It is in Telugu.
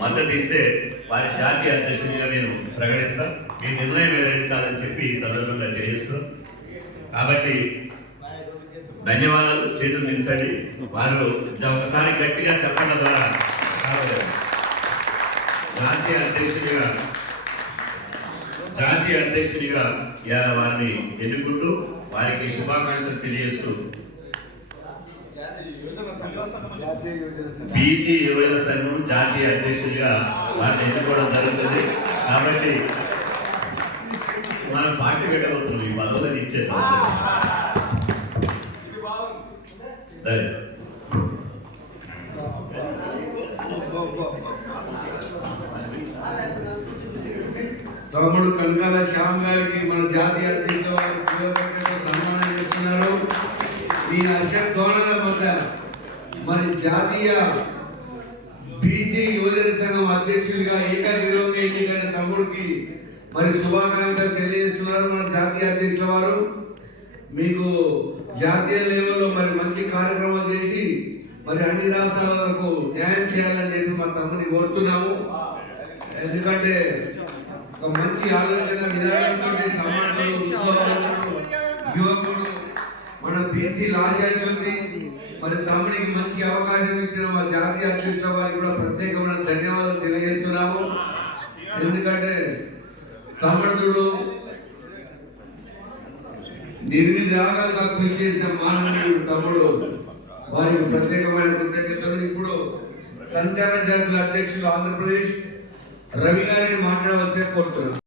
మద్దతు ఇస్తే వారి జాతీయ అధ్యక్షునిగా నేను ప్రకటిస్తా. మీ నిర్ణయం వెల్లడించాలని చెప్పి ఈ సందర్భంగా తెలియజేస్తూ, కాబట్టి ధన్యవాదాలు. చేతులు దించండి. వారు ఒకసారి గట్టిగా చెప్పడం ద్వారా జాతీయ అధ్యక్షునిగా వారిని ఎన్నుకుంటూ వారికి శుభాకాంక్షలు తెలియజేస్తూ బీసీ యువజన సంఘం జాతీయ అధ్యక్షుడిగా వారిని ఎన్నుకోవడం జరుగుతుంది. కాబట్టి మనం పార్టీ పెట్టబోతుంది ఈ పదవులను ఇచ్చేది. తమ్ముడు కంకాల శ్యామ్ గారికి మన జాతీయ అధ్యక్షుల వారు సన్మానం చేస్తున్నారు. మీ హర్షధ్వానాల మధ్య మరి జాతీయ బీసీ యువజన సంఘం అధ్యక్షుడిగా ఏకగ్రీవంగా ఎన్నికైన తమ్ముడికి మరి శుభాకాంక్షలు తెలియజేస్తున్నారు మన జాతీయ అధ్యక్షుల వారు. మీకు జాతీయ లెవెల్లో మరి మంచి కార్యక్రమాలు చేసి మరి అన్ని రాష్ట్రాలకు న్యాయం చేయాలని చెప్పి మా తమ్ముని కోరుతున్నాము. ఎందుకంటే ఒక మంచి ఆలోచన విధానంతో సమాజంలో ఉత్సవాలు యువకులు మన బీసీ ఆశించింది. మరి తమ్ముడికి మంచి అవకాశం ఇచ్చిన మా జాతీయ అధ్యక్షుల వారికి కూడా ప్రత్యేకమైన ధన్యవాదాలు తెలియజేస్తున్నాము. ఎందుకంటే సమర్థుడు నిర్విరాగంగా కృషి చేసిన మానవుడు తమ్ముడు, వారికి ప్రత్యేకమైన కృతజ్ఞతలు. ఇప్పుడు సంచార జాతుల అధ్యక్షులు ఆంధ్రప్రదేశ్ రవి గారిని మాట్లాడవలసి కోరుతున్నాను.